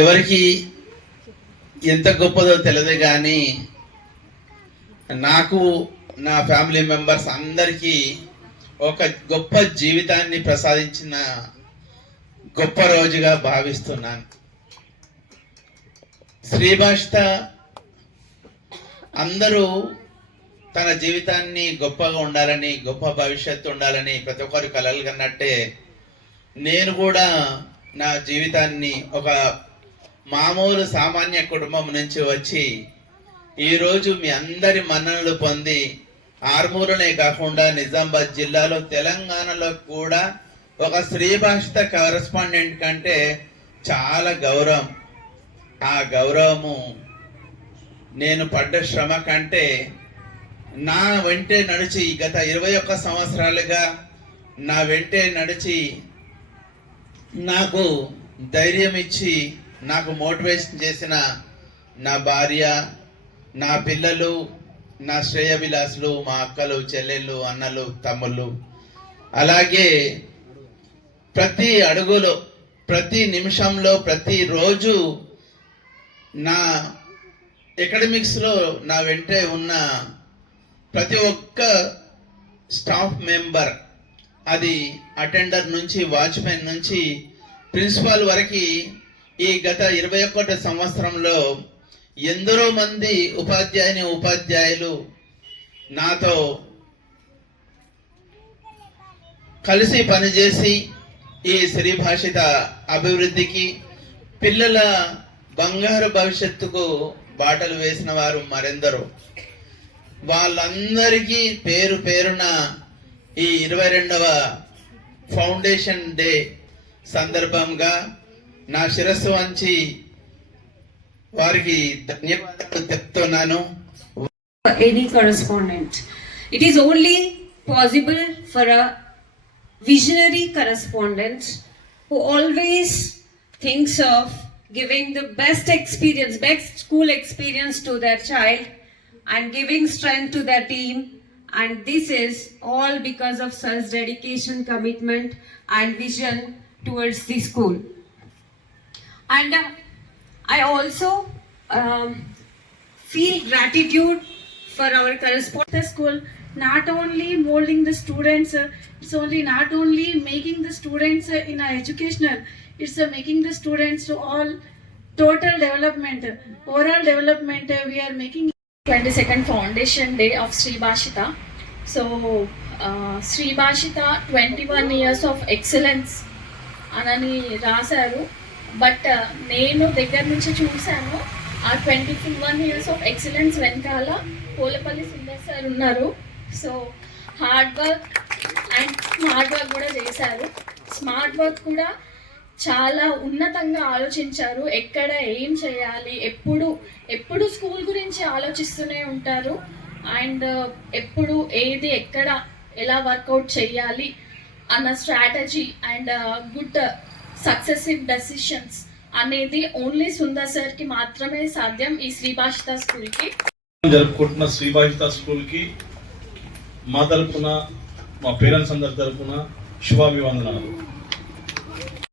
ఎవరికి ఎంత గొప్పదో తెలియదు కానీ నాకు నా ఫ్యామిలీ మెంబర్స్ అందరికీ ఒక గొప్ప జీవితాన్ని ప్రసాదించిన గొప్ప రోజుగా భావిస్తున్నాను. శ్రీభాషిత అందరూ తన జీవితాన్ని గొప్పగా ఉండాలని, గొప్ప భవిష్యత్తు ఉండాలని ప్రతి ఒక్కరు కలలు కన్నట్టే నేను కూడా నా జీవితాన్ని ఒక మామూలు సామాన్య కుటుంబం నుంచి వచ్చి ఈరోజు మీ అందరి మన్ననలు పొంది ఆర్మూరునే కాకుండా నిజామాబాద్ జిల్లాలో తెలంగాణలో కూడా ఒక శ్రీభాషిత కరెస్పాండెంట్ కంటే చాలా గౌరవం. ఆ గౌరవము నేను పడ్డ శ్రమ కంటే నా వెంటే నడిచి గత 21 సంవత్సరాలుగా నా వెంటే నడిచి నాకు ధైర్యం ఇచ్చి నాకు మోటివేషన్ చేసిన నా భార్య, నా పిల్లలు, నా శ్రేయభిలాసులు, మా అక్కలు, చెల్లెళ్ళు, అన్నలు, తమ్ముళ్ళు, అలాగే ప్రతి అడుగులో, ప్రతి నిమిషంలో, ప్రతిరోజు నా అకాడమిక్స్లో నా వెంటే ఉన్న ప్రతి ఒక్క స్టాఫ్ మెంబర్, అది అటెండర్ నుంచి వాచ్మెన్ నుంచి ప్రిన్సిపాల్ వరకు ఈ గత 21 సంవత్సరంలో ఎందరో మంది ఉపాధ్యాయులు నాతో కలిసి పనిచేసి ఈ శ్రీభాషిత అభివృద్ధికి, పిల్లల బంగారు భవిష్యత్తుకు బాటలు వేసిన వారు మరెందరో. వాళ్ళందరికీ పేరు పేరున ఈ 22వ ఫౌండేషన్ డే సందర్భంగా నా శిరస్సు వంచి వారికి ధన్యవాదాలు చెప్తున్నాను. Any correspondent, it is only possible for a visionary correspondent who always thinks of giving the best experience, best school experience to their child and giving strength to their team. And this is all because of such dedication, commitment and vision towards the school. And I also feel gratitude for our correspondent school, not only molding the students, it's only not only making the students in our educational, it's making the students to all total development, overall development. We are making 22nd Foundation Day of Sribhashita. So Sribhashita 21 years of excellence anani rasaru, but నేను దగ్గర నుంచి చూశాను ఆ 21 years of excellence వెనకాల Polapalli Sundar sir ఉన్నారు. So hard work and smart work కూడా చేశారు. Smart work కూడా చాలా ఉన్నతంగా ఆలోచించారు. ఎక్కడ ఏం చేయాలి, ఎప్పుడు స్కూల్ గురించి ఆలోచిస్తూనే ఉంటారు. అండ్ ఎప్పుడు ఏది ఎక్కడ ఎలా వర్కౌట్ చేయాలి అన్న strategy and good successive decisions అనేది ఓన్లీ సుందర్ సార్కి మాత్రమే సాధ్యం. ఈ శ్రీభాషిత స్కూల్కి జరుపుకుంటున్న శ్రీభాషిత స్కూల్కి మా తరపున, మా పేరెంట్స్ అందరి తరపున శుభాభివందనాలు.